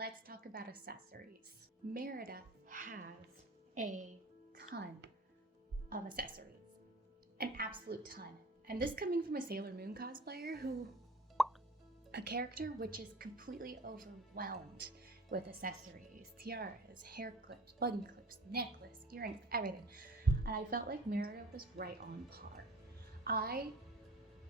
let's talk about accessories. Merida has a ton of accessories, an absolute ton. And this coming from a Sailor Moon cosplayer a character which is completely overwhelmed with accessories, tiaras, hair clips, button clips, necklace, earrings, everything. And I felt like Merida was right on par. I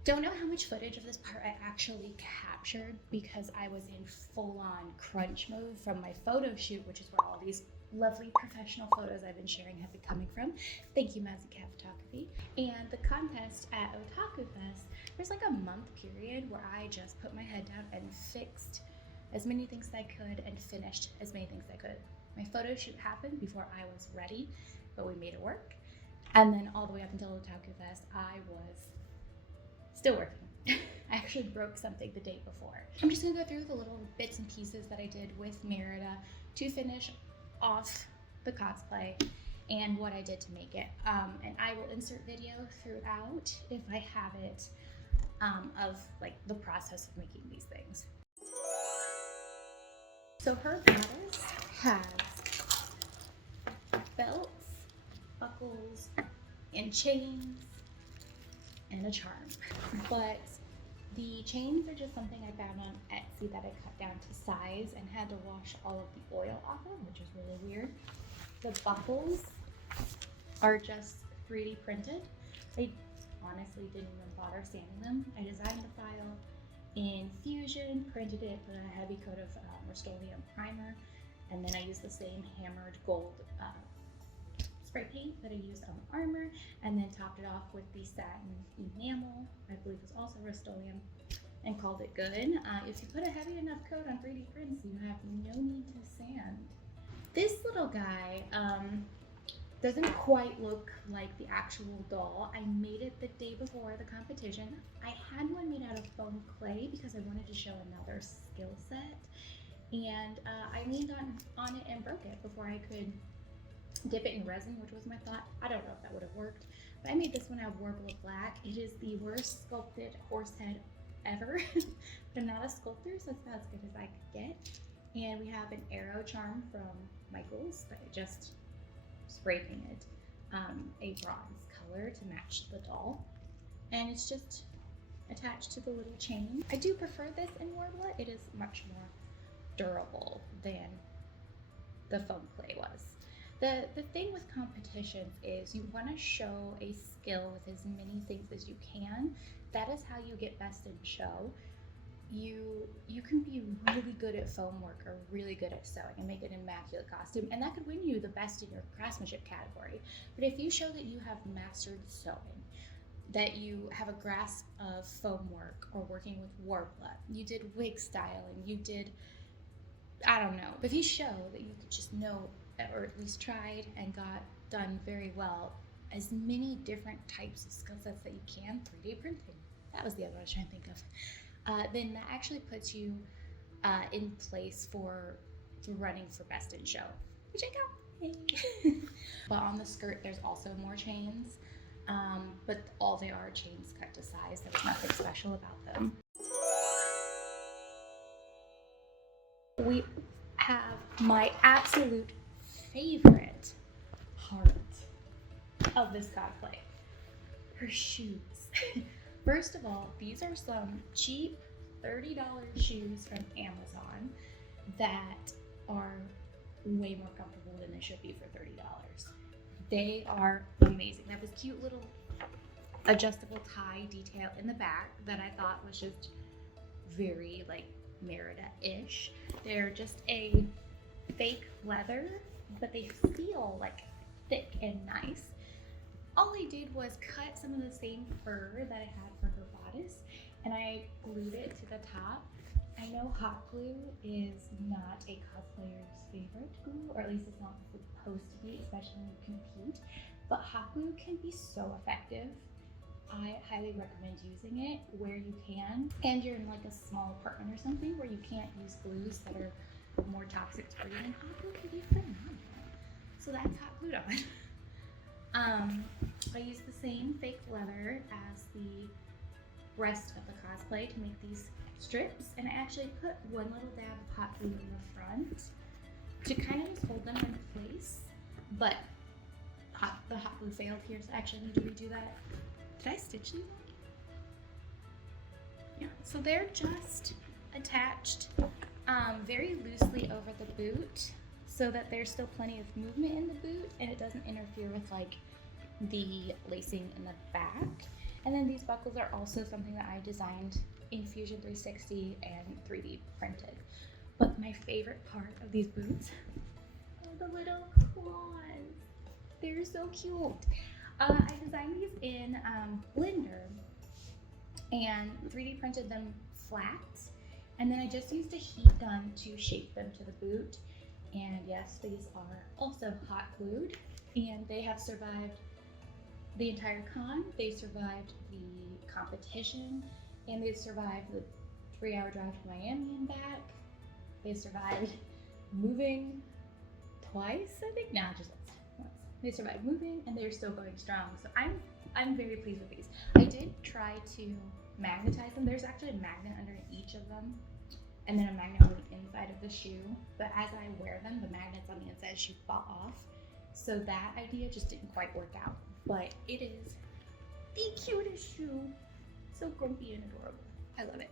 don't know how much footage of this part I actually captured because I was in full-on crunch mode from my photo shoot, which is where all these lovely professional photos I've been sharing have been coming from. Thank you, Mazzy Cat Photography. And the contest at Otaku Fest, there's like a month period where I just put my head down and fixed as many things as I could and finished as many things as I could. My photo shoot happened before I was ready, but we made it work. And then all the way up until Otaku Fest, I was still working. I actually broke something the day before. I'm just gonna go through the little bits and pieces that I did with Merida to finish off the cosplay and what I did to make it. And I will insert video throughout if I have it of like the process of making these things. So her bodice has belts, buckles, and chains, and a charm. But the chains are just something I found on Etsy that I cut down to size and had to wash all of the oil off of, which is really weird. The buckles are just 3D printed. I honestly didn't even bother sanding them. I designed the file in Fusion, printed it, put a heavy coat of Rust-Oleum primer, and then I used the same hammered gold spray paint that I used on the armor, and then topped it off with the satin enamel, I believe was also Rust-Oleum, and called it good. If you put a heavy enough coat on 3D prints, you have no need to sand. This little guy doesn't quite look like the actual doll. I made it the day before the competition. I had one made out of foam clay because I wanted to show another skill set, and I leaned on it and broke it before I could dip it in resin, which was my thought. I don't know if that would have worked, but I made this one out of Warbler Black. It is the worst sculpted horse head ever, but I'm not a sculptor, so it's about as good as I could get. And we have an arrow charm from Michaels that I just spray painted a bronze color to match the doll, and it's just attached to the little chain. I do prefer this in Warbler. It is much more durable than the foam clay was. The thing with competitions is you want to show a skill with as many things as you can. That is how you get best in show. You can be really good at foam work or really good at sewing and make an immaculate costume, and that could win you the best in your craftsmanship category. But if you show that you have mastered sewing, that you have a grasp of foam work or working with Warbler, you did wig styling, you did, I don't know. But if you show that you just know, or at least tried and got done very well, as many different types of skill sets that you can, 3D printing, that was the other one I was trying to think of, then that actually puts you in place for running for best in show, which I got. But on the skirt, there's also more chains, but all they are chains cut to size. There's nothing special about them. We have my absolute favorite part of this cosplay, her shoes. First of all, these are some cheap $30 shoes from Amazon that are way more comfortable than they should be for $30. They are amazing. They have this cute little adjustable tie detail in the back that I thought was just very like Merida-ish. They're just a fake leather, but they feel like thick and nice. All I did was cut some of the same fur that I had for her bodice, and I glued it to the top. I know hot glue is not a cosplayer's favorite glue, or at least it's not supposed to be, especially when you compete, but hot glue can be so effective. I highly recommend using it where you can, and you're in like a small apartment or something where you can't use glues that are more toxic for you, and hot glue can be phenomenal. So that's hot glued on. I used the same fake leather as the rest of the cosplay to make these strips, and I actually put one little dab of hot glue in the front to kind of just hold them in place, but the hot glue failed here, so I actually need to redo that. Did I stitch these on? Yeah, so they're just attached very loosely over the boot so that there's still plenty of movement in the boot and it doesn't interfere with like the lacing in the back. And then these buckles are also something that I designed in Fusion 360 and 3D printed. But my favorite part of these boots are the little claws. They're so cute. I designed these in Blender and 3D printed them flat. And then I just used a heat gun to shape them to the boot. And yes, these are also hot glued and they have survived the entire con. They survived the competition and they survived the 3-hour drive to Miami and back. They survived moving twice, I think. No, just once. They survived moving and they're still going strong. So I'm very pleased with these. I did try to magnetize them. There's actually a magnet under each of them and then a magnet on the inside of the shoe. But as I wear them, the magnets on the inside of the shoe fall off. So that idea just didn't quite work out. But it is the cutest shoe. So grumpy and adorable. I love it.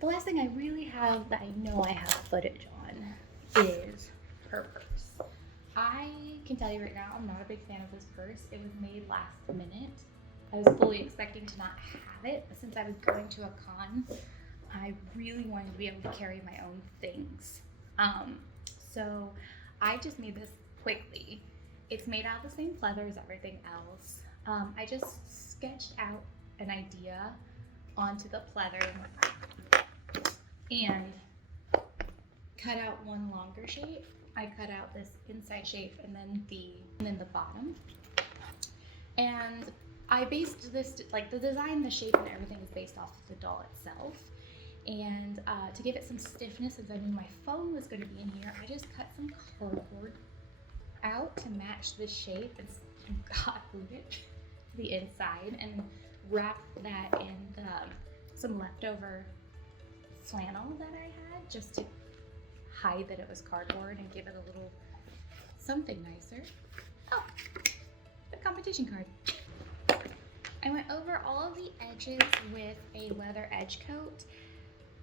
The last thing I really have that I know I have footage on is her purse. I can tell you right now, I'm not a big fan of this purse. It was made last minute. I was fully expecting to not have it, but since I was going to a con, I really wanted to be able to carry my own things. So I just made this quickly. It's made out of the same pleather as everything else. I just sketched out an idea onto the pleather and cut out one longer shape. I cut out this inside shape and then the bottom. And I based this, like the design, the shape, and everything is based off of the doll itself. And to give it some stiffness, since I knew my phone was going to be in here, I just cut some cardboard out to match the shape and hot glued it to the inside and wrapped that in some leftover flannel that I had just to hide that it was cardboard and give it a little something nicer. Oh, the competition card. I went over all of the edges with a leather edge coat.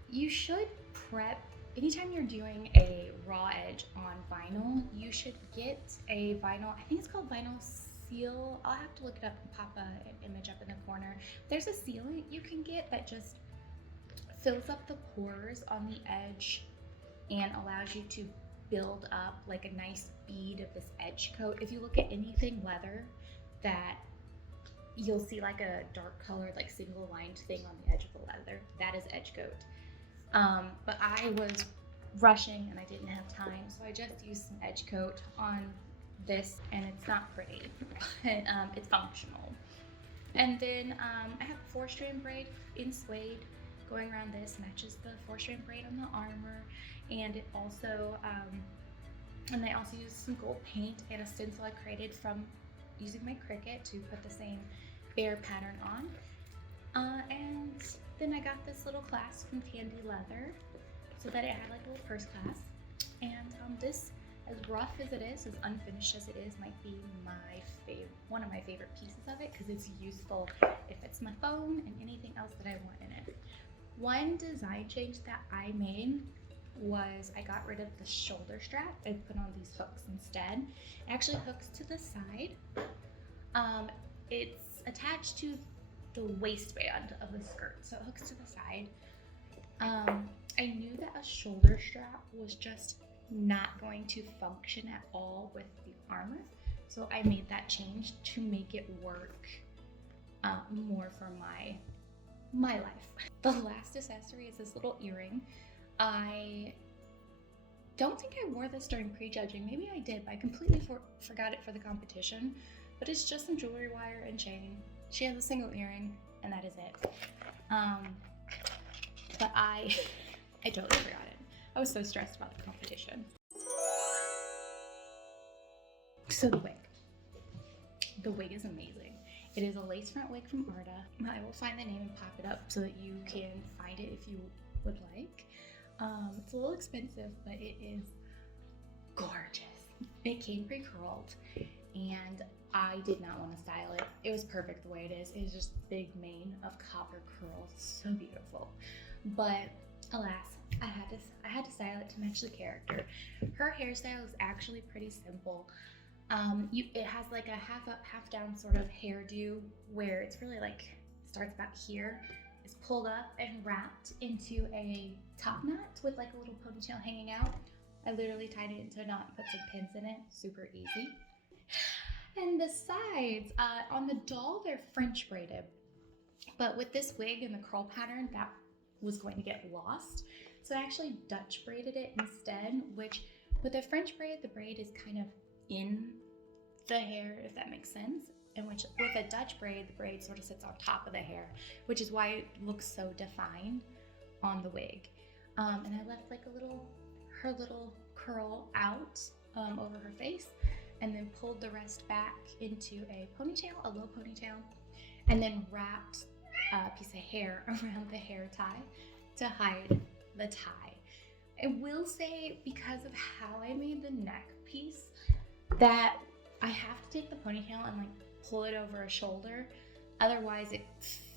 You should prep, anytime you're doing a raw edge on vinyl, you should get a vinyl, I think it's called vinyl seal. I'll have to look it up and pop an image up in the corner. There's a sealant you can get that just fills up the pores on the edge and allows you to build up like a nice bead of this edge coat. If you look at anything leather, that you'll see like a dark colored, like single lined thing on the edge of the leather. That is edge coat. But I was rushing and I didn't have time, so I just used some edge coat on this, and it's not pretty, but it's functional. And then I have a 4-strand braid in suede going around this, matches the 4-strand braid on the armor, and it also, and I also used some gold paint and a stencil I created from using my Cricut to put the same bear pattern on. And then I got this little clasp from Candy Leather so that it had like a little purse clasp. And this, as rough as it is, as unfinished as it is, might be one of my favorite pieces of it because it's useful if it's my phone and anything else that I want in it. One design change that I made was I got rid of the shoulder strap and put on these hooks instead. It actually hooks to the side. It's attached to the waistband of the skirt, so it hooks to the side. I knew that a shoulder strap was just not going to function at all with the armor, so I made that change to make it work more for my life. The last accessory is this little earring. I don't think I wore this during prejudging. Maybe I did, but I completely forgot it for the competition. But it's just some jewelry wire and chain. She has a single earring, and that is it. But I totally forgot it. I was so stressed about the competition. So the wig is amazing. It is a lace front wig from Merida. I will find the name and pop it up so that you can find it if you would like. It's a little expensive, but it is gorgeous. It came pre-curled and I did not want to style it. It was perfect the way it is. It is just big mane of copper curls. So beautiful. But alas, I had to style it to match the character. Her hairstyle is actually pretty simple. It has like a half up, half down sort of hairdo where it's really like starts about here, is pulled up and wrapped into a top knot with like a little ponytail hanging out. I literally tied it into a knot and put some pins in it. Super easy. And the sides, on the doll, they're French braided. But with this wig and the curl pattern, that was going to get lost. So I actually Dutch braided it instead, which with a French braid, the braid is kind of in the hair, if that makes sense. And which with a Dutch braid, the braid sort of sits on top of the hair, which is why it looks so defined on the wig. And I left like her little curl out over her face, and then pulled the rest back into a ponytail, a low ponytail, and then wrapped a piece of hair around the hair tie to hide the tie. I will say, because of how I made the neck piece, that I have to take the ponytail and like pull it over a shoulder, otherwise it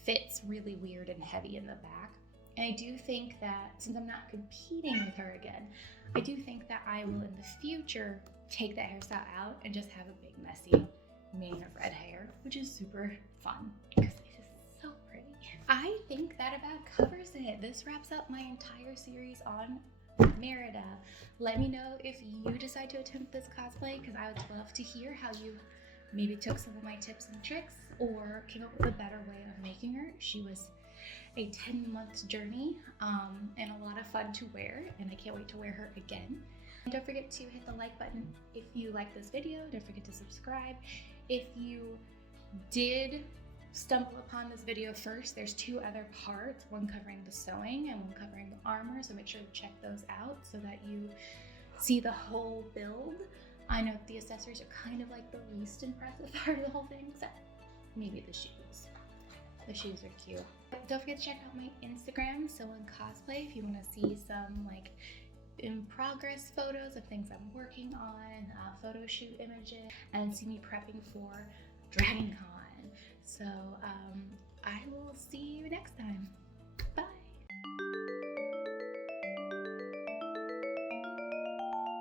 fits really weird and heavy in the back. And I do think that since I'm not competing with her again, I do think that I will in the future take that hairstyle out and just have a big messy mane of red hair, which is super fun because it is so pretty. I think that about covers it. This wraps up my entire series on Merida. Let me know if you decide to attempt this cosplay, because I would love to hear how you maybe took some of my tips and tricks or came up with a better way of making her. She was a 10-month journey and a lot of fun to wear, and I can't wait to wear her again. And don't forget to hit the like button if you like this video. Don't forget to subscribe. If you did stumble upon this video first, there's 2 other parts, one covering the sewing and one covering the armor, so make sure to check those out so that you see the whole build. I know the accessories are kind of like the least impressive part of the whole thing, except maybe the shoes. The shoes are cute. Don't forget to check out my Instagram, Cosplay, if you want to see some like in progress photos of things I'm working on, photo shoot images, and see me prepping for Dragon Con. So I will see you next time. Bye.